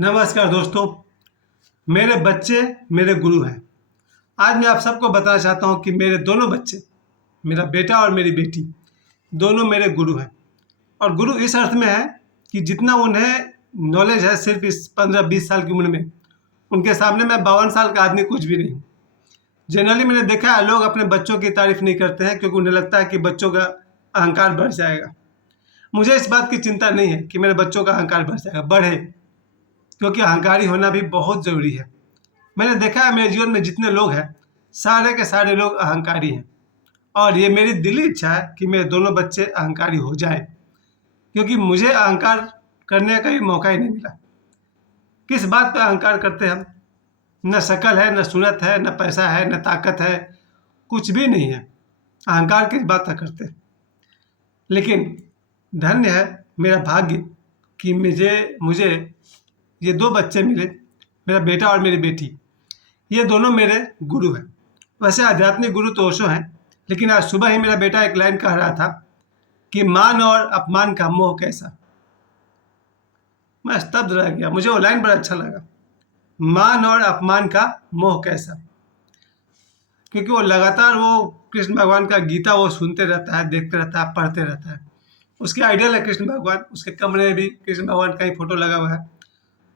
नमस्कार दोस्तों, मेरे बच्चे मेरे गुरु हैं। आज मैं आप सबको बताना चाहता हूं कि मेरे दोनों बच्चे, मेरा बेटा और मेरी बेटी, दोनों मेरे गुरु हैं। और गुरु इस अर्थ में है कि जितना उन्हें नॉलेज है सिर्फ इस 15-20 साल की उम्र में, उनके सामने मैं 52 साल का आदमी कुछ भी नहीं हूँ। जनरली मैंने देखा है लोग अपने बच्चों की तारीफ नहीं करते हैं क्योंकि उन्हें लगता है कि बच्चों का अहंकार बढ़ जाएगा। मुझे इस बात की चिंता नहीं है कि मेरे बच्चों का अहंकार बढ़ जाएगा, बढ़े, क्योंकि अहंकारी होना भी बहुत ज़रूरी है। मैंने देखा है मेरे जीवन में जितने लोग हैं, सारे के सारे लोग अहंकारी हैं। और ये मेरी दिली इच्छा है कि मेरे दोनों बच्चे अहंकारी हो जाएं, क्योंकि मुझे अहंकार करने का ही मौका ही नहीं मिला। किस बात पे अहंकार करते हम? न शक्ल है, न सूरत है, न पैसा है, न ताकत है, कुछ भी नहीं है। अहंकार किस बात का करते? लेकिन धन्य है मेरा भाग्य कि मुझे ये 2 बच्चे मिले, मेरा बेटा और मेरी बेटी। ये दोनों मेरे गुरु हैं। वैसे आध्यात्मिक गुरु तो ओशो हैं, लेकिन आज सुबह ही मेरा बेटा एक लाइन कह रहा था कि मान और अपमान का मोह कैसा। मैं स्तब्ध रह गया, मुझे वो लाइन बड़ा अच्छा लगा। मान और अपमान का मोह कैसा, क्योंकि वो लगातार वो कृष्ण भगवान का गीता वो सुनते रहता है, देखते रहता है, पढ़ते रहता है। उसके आइडियल है कृष्ण भगवान। उसके कमरे में भी कृष्ण भगवान का ही फोटो लगा हुआ है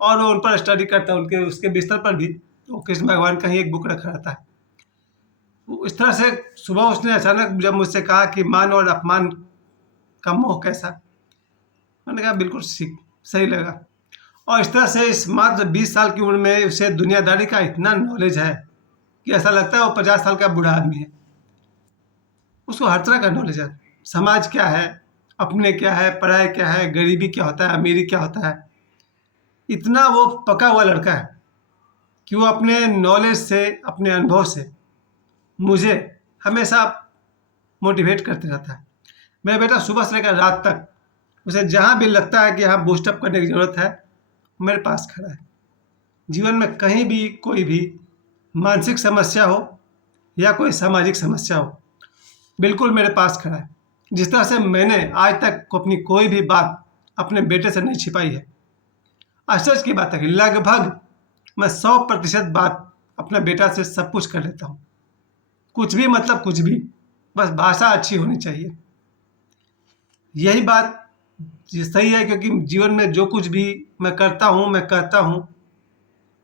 और वो उन पर स्टडी करता है। उसके बिस्तर पर भी तो कृष्ण भगवान का ही एक बुक रखा रहता है। इस तरह से सुबह उसने अचानक जब मुझसे कहा कि मान और अपमान का मोह कैसा, मैंने कहा बिल्कुल सही लगा। और इस तरह से इस मात्र 20 साल की उम्र में उसे दुनियादारी का इतना नॉलेज है कि ऐसा लगता है वो 50 साल का बूढ़ा आदमी है। उसको हर तरह का नॉलेज है। समाज क्या है, अपने क्या है, पढ़ाई क्या है, गरीबी क्या होता है, अमीरी क्या होता है। इतना वो पका हुआ लड़का है कि वो अपने नॉलेज से, अपने अनुभव से मुझे हमेशा मोटिवेट करते रहता है। मेरा बेटा सुबह से लेकर रात तक उसे जहाँ भी लगता है कि यहाँ बूस्टअप करने की ज़रूरत है, मेरे पास खड़ा है। जीवन में कहीं भी कोई भी मानसिक समस्या हो या कोई सामाजिक समस्या हो, बिल्कुल मेरे पास खड़ा है। जिस तरह से मैंने आज तक अपनी कोई भी बात अपने बेटे से नहीं छिपाई है। आश्चर्य की बात है कि लगभग मैं 100% बात अपने बेटा से सब कुछ कर लेता हूँ। कुछ भी मतलब कुछ भी, बस भाषा अच्छी होनी चाहिए। यही बात सही है, क्योंकि जीवन में जो कुछ भी मैं करता हूँ, मैं कहता हूँ,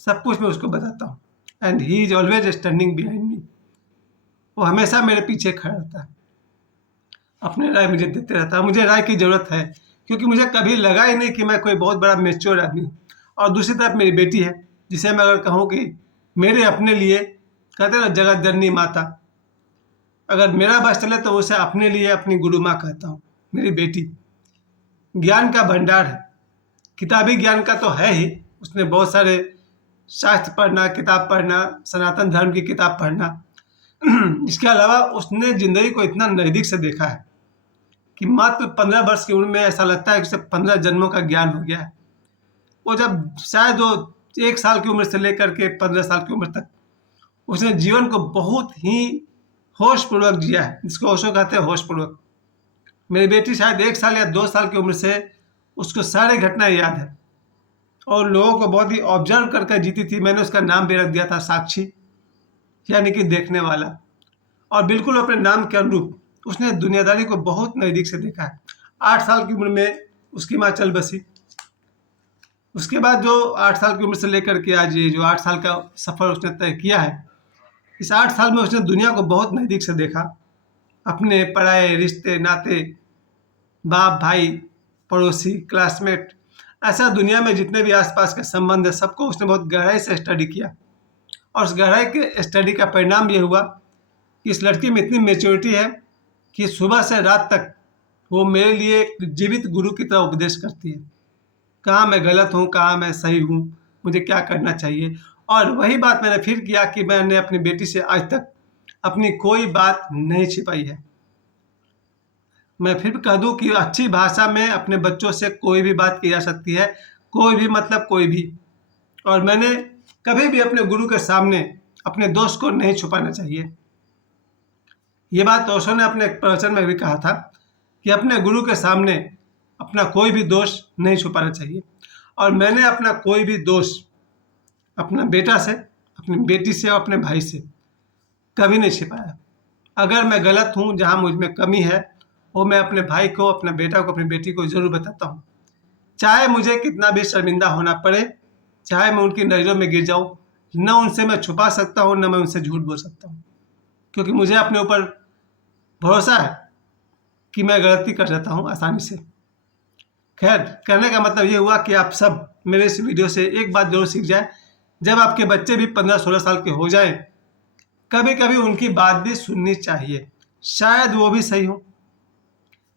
सब कुछ मैं उसको बताता हूँ। And he is always standing behind me. वो हमेशा मेरे पीछे खड़ा रहता है, अपने राय मुझे देते रहता है। मुझे राय की ज़रूरत है, क्योंकि मुझे कभी लगा ही नहीं कि मैं कोई बहुत बड़ा मैच्योर आदमी हूँ। और दूसरी तरफ मेरी बेटी है, जिसे मैं अगर कहूँ कि मेरे अपने लिए, कहते ना जगत जननी माता, अगर मेरा बस चले तो उसे अपने लिए अपनी गुरु माँ कहता हूँ। मेरी बेटी ज्ञान का भंडार है। किताबी ज्ञान का तो है ही, उसने बहुत सारे शास्त्र पढ़ना, किताब पढ़ना, सनातन धर्म की किताब पढ़ना। इसके अलावा उसने ज़िंदगी को इतना नज़दीक से देखा है कि मात्र 15 वर्ष की उम्र में ऐसा लगता है कि उसे 15 जन्मों का ज्ञान हो गया है। वो जब शायद वो 1 साल की उम्र से लेकर के 15 साल की उम्र तक उसने जीवन को बहुत ही होशपूर्वक जिया है, जिसको ओशो कहते हैं होशपूर्वक। मेरी बेटी शायद 1 साल या 2 साल की उम्र से उसको सारी घटनाएं याद है और लोगों को बहुत ही ऑब्जर्व करके जीती थी। मैंने उसका नाम भी रख दिया था साक्षी, यानी कि देखने वाला। और बिल्कुल अपने नाम के अनुरूप उसने दुनियादारी को बहुत नज़दीक से देखा है। 8 साल की उम्र में उसकी माँ चल बसी। उसके बाद जो 8 साल की उम्र से लेकर के आज ये जो 8 साल का सफ़र उसने तय किया है, इस 8 साल में उसने दुनिया को बहुत नज़दीक से देखा। अपने पराए रिश्ते नाते, बाप भाई, पड़ोसी, क्लासमेट, ऐसा दुनिया में जितने भी आसपास के संबंध है, सबको उसने बहुत गहराई से स्टडी किया। और उस गहराई के स्टडी का परिणाम ये हुआ कि इस लड़की में इतनी मेच्योरिटी है कि सुबह से रात तक वो मेरे लिए एक जीवित गुरु की तरह उपदेश करती है। कहाँ मैं गलत हूँ, कहाँ मैं सही हूँ, मुझे क्या करना चाहिए। और वही बात मैंने फिर किया कि मैंने अपनी बेटी से आज तक अपनी कोई बात नहीं छिपाई है। मैं फिर भी कह दूँ कि अच्छी भाषा में अपने बच्चों से कोई भी बात की जा सकती है, कोई भी मतलब कोई भी। और मैंने कभी भी अपने गुरु के सामने अपने दोस्त को नहीं छुपाना चाहिए। ये बात ओशो ने अपने एक प्रवचन में भी कहा था कि अपने गुरु के सामने अपना कोई भी दोष नहीं छुपाना चाहिए। और मैंने अपना कोई भी दोष अपना बेटा से, अपनी बेटी से और अपने भाई से कभी नहीं छिपाया। अगर मैं गलत हूँ, जहाँ मुझ में कमी है, वो मैं अपने भाई को, अपने बेटा को, अपनी बेटी को ज़रूर बताता हूँ। चाहे मुझे कितना भी शर्मिंदा होना पड़े, चाहे मैं उनकी नज़रों में गिर जाऊँ, न उनसे मैं छुपा सकता हूँ, न मैं उनसे झूठ बोल सकता हूँ, क्योंकि मुझे अपने ऊपर भरोसा है कि मैं गलती कर जाता हूँ आसानी से। खैर, कहने का मतलब ये हुआ कि आप सब मेरे इस वीडियो से एक बात जरूर सीख जाए। जब आपके बच्चे भी 15-16 साल के हो जाएं, कभी कभी उनकी बात भी सुननी चाहिए, शायद वो भी सही हो।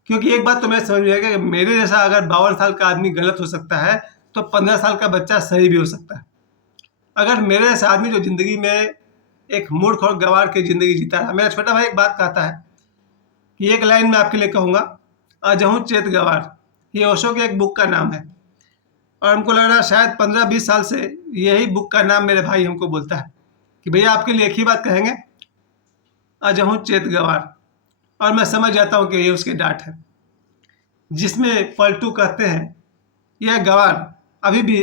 क्योंकि एक बात तो मैं समझ में आएगा कि मेरे जैसा अगर 52 साल का आदमी गलत हो सकता है, तो 15 साल का बच्चा सही भी हो सकता है। अगर मेरे जैसा आदमी जो जिंदगी में एक मूर्ख और गंवार की जिंदगी जीता है, मेरा छोटा भाई एक बात कहता है कि एक लाइन में आपके लिए कहूँगा, अजहू चेत गंवार, ये ओशो के एक बुक का नाम है। और हमको लग रहा है शायद 15-20 साल से यही बुक का नाम मेरे भाई हमको बोलता है कि भैया आपके लिए एक ही बात कहेंगे, अजहू चेत गंवार। और मैं समझ जाता हूँ कि ये उसके डांट है, जिसमें पलटू कहते हैं, यह गंवार अभी भी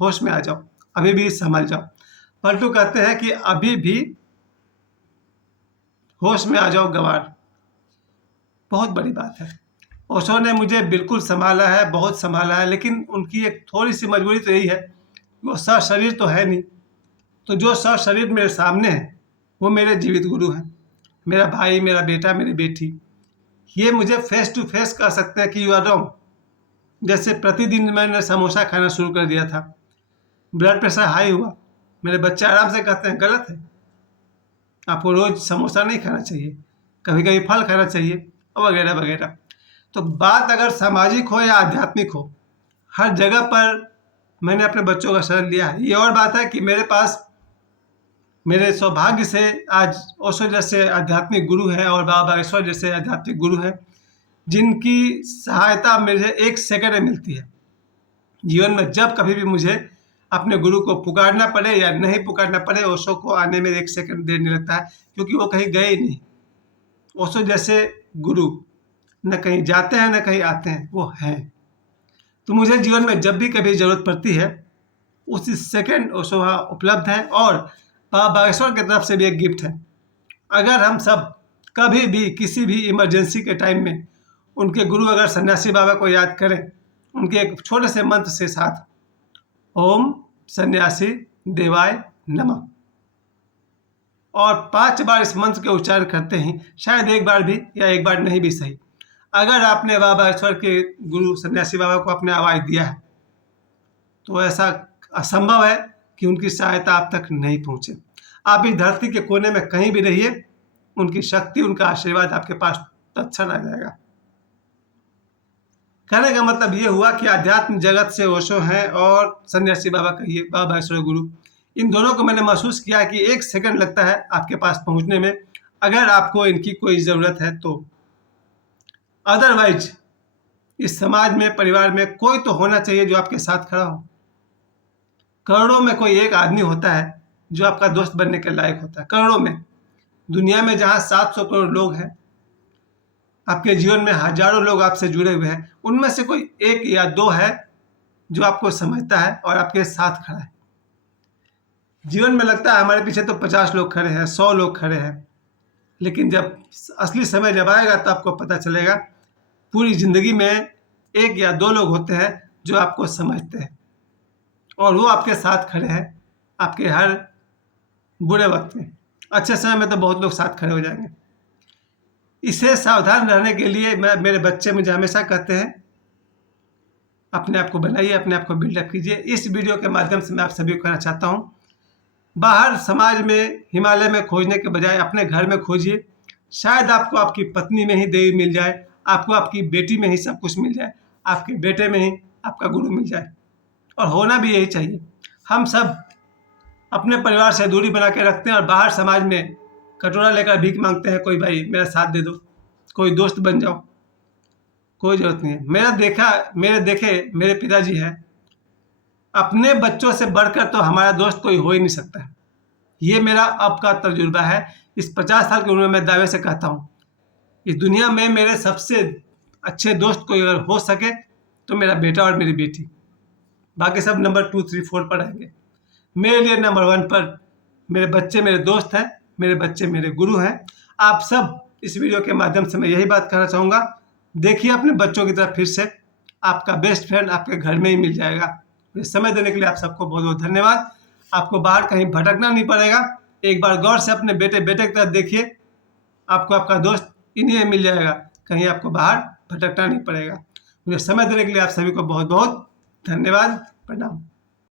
होश में आ जाओ, अभी भी संभल जाओ। पलटू कहते हैं कि अभी भी होश में आ जाओ गंवार। बहुत बड़ी बात है। ओशो ने मुझे बिल्कुल संभाला है, बहुत संभाला है, लेकिन उनकी एक थोड़ी सी मजबूरी तो यही है, वो शरीर तो है नहीं। तो जो शरीर मेरे सामने है वो मेरे जीवित गुरु हैं, मेरा भाई, मेरा बेटा, मेरी बेटी। ये मुझे फेस टू फेस कह सकते हैं कि यू आर रॉन्ग। जैसे प्रतिदिन मैंने समोसा खाना शुरू कर दिया था, ब्लड प्रेशर हाई हुआ, मेरे बच्चे आराम से कहते हैं गलत है, आपको रोज़ समोसा नहीं खाना चाहिए, कभी कभी फल खाना चाहिए, और वगैरह वगैरह। तो बात अगर सामाजिक हो या आध्यात्मिक हो, हर जगह पर मैंने अपने बच्चों का शरण लिया है। ये और बात है कि मेरे पास, मेरे सौभाग्य से आज ओशो जैसे आध्यात्मिक गुरु हैं और बाबा बागेश्वर जैसे आध्यात्मिक गुरु हैं, जिनकी सहायता मुझे एक सेकंड में मिलती है। जीवन में जब कभी भी मुझे अपने गुरु को पुकारना पड़े या नहीं पुकारना पड़े, ओशो को आने में एक सेकंड देर नहीं लगता है, क्योंकि वो कहीं गए ही नहीं। ओशो जैसे गुरु न कहीं जाते हैं न कहीं आते हैं, वो हैं। तो मुझे जीवन में जब भी कभी ज़रूरत पड़ती है, उसी सेकंड ओशो वहाँ उपलब्ध है। और बाबा बागेश्वर की तरफ से भी एक गिफ्ट है। अगर हम सब कभी भी किसी भी इमरजेंसी के टाइम में उनके गुरु अगर सन्यासी बाबा को याद करें, उनके एक छोटे से मंत्र से साथ, ओम सन्यासी देवाय नमः, और 5 बार इस मंत्र के उच्चारण करते ही, शायद एक बार भी या एक बार नहीं भी सही, अगर आपने बाबा बागेश्वर के गुरु सन्यासी बाबा को अपने आवाज़ दिया है, तो ऐसा असंभव है कि उनकी सहायता आप तक नहीं पहुंचे। आप इस धरती के कोने में कहीं भी रहिए, उनकी शक्ति, उनका आशीर्वाद आपके पास तत्क्षण आ जाएगा। कहने का मतलब ये हुआ कि आध्यात्म जगत से ओशो हैं और सन्यासी बाबा कहिए, बाबा बागेश्वर गुरु, इन दोनों को मैंने महसूस किया कि एक सेकंड लगता है आपके पास पहुंचने में, अगर आपको इनकी कोई ज़रूरत है तो। अदरवाइज इस समाज में, परिवार में कोई तो होना चाहिए जो आपके साथ खड़ा हो। करोड़ों में कोई एक आदमी होता है जो आपका दोस्त बनने के लायक होता है, करोड़ों में। दुनिया में जहाँ 700 करोड़ लोग हैं, आपके जीवन में हजारों लोग आपसे जुड़े हुए हैं, उनमें से कोई एक या दो है जो आपको समझता है और आपके साथ खड़ा है। जीवन में लगता है हमारे पीछे तो 50 लोग खड़े हैं, 100 लोग खड़े हैं, लेकिन जब असली समय जब आएगा तो आपको पता चलेगा पूरी ज़िंदगी में एक या दो लोग होते हैं जो आपको समझते हैं, और वो आपके साथ खड़े हैं आपके हर बुरे वक्त में। अच्छे समय में तो बहुत लोग साथ खड़े हो जाएंगे। इसे सावधान रहने के लिए मेरे बच्चे मुझे हमेशा कहते हैं, अपने आप को बनाइए, अपने आप को बिल्डअप कीजिए। इस वीडियो के माध्यम से मैं आप सभी को कहना चाहता हूँ, बाहर समाज में, हिमालय में खोजने के बजाय अपने घर में खोजिए। शायद आपको आपकी पत्नी में ही देवी मिल जाए, आपको आपकी बेटी में ही सब कुछ मिल जाए, आपके बेटे में ही आपका गुरु मिल जाए, और होना भी यही चाहिए। हम सब अपने परिवार से दूरी बना के रखते हैं और बाहर समाज में कटोरा लेकर भीख मांगते हैं, कोई भाई मेरा साथ दे दो, कोई दोस्त बन जाओ। कोई ज़रूरत नहीं है। मेरे देखे मेरे पिताजी हैं, अपने बच्चों से बढ़कर तो हमारा दोस्त कोई हो ही नहीं सकता है। ये मेरा अब का तजुर्बा है। इस 50 साल की उम्र में मैं दावे से कहता हूँ, इस दुनिया में मेरे सबसे अच्छे दोस्त कोई अगर हो सके तो मेरा बेटा और मेरी बेटी। बाकी सब नंबर 2, 3, 4 पर आएंगे। मेरे लिए नंबर 1 पर मेरे बच्चे मेरे दोस्त हैं, मेरे बच्चे मेरे गुरु हैं। आप सब इस वीडियो के माध्यम से मैं यही बात कहना चाहूँगा, देखिए अपने बच्चों की तरफ फिर से, आपका बेस्ट फ्रेंड आपके घर में ही मिल जाएगा। मुझे समय देने के लिए आप सबको बहुत बहुत धन्यवाद। आपको बाहर कहीं भटकना नहीं पड़ेगा। एक बार गौर से अपने बेटे की तरफ देखिए, आपको आपका दोस्त इन्हीं में मिल जाएगा, कहीं आपको बाहर भटकना नहीं पड़ेगा। मुझे समय देने के लिए आप सभी को बहुत बहुत धन्यवाद। प्रणाम।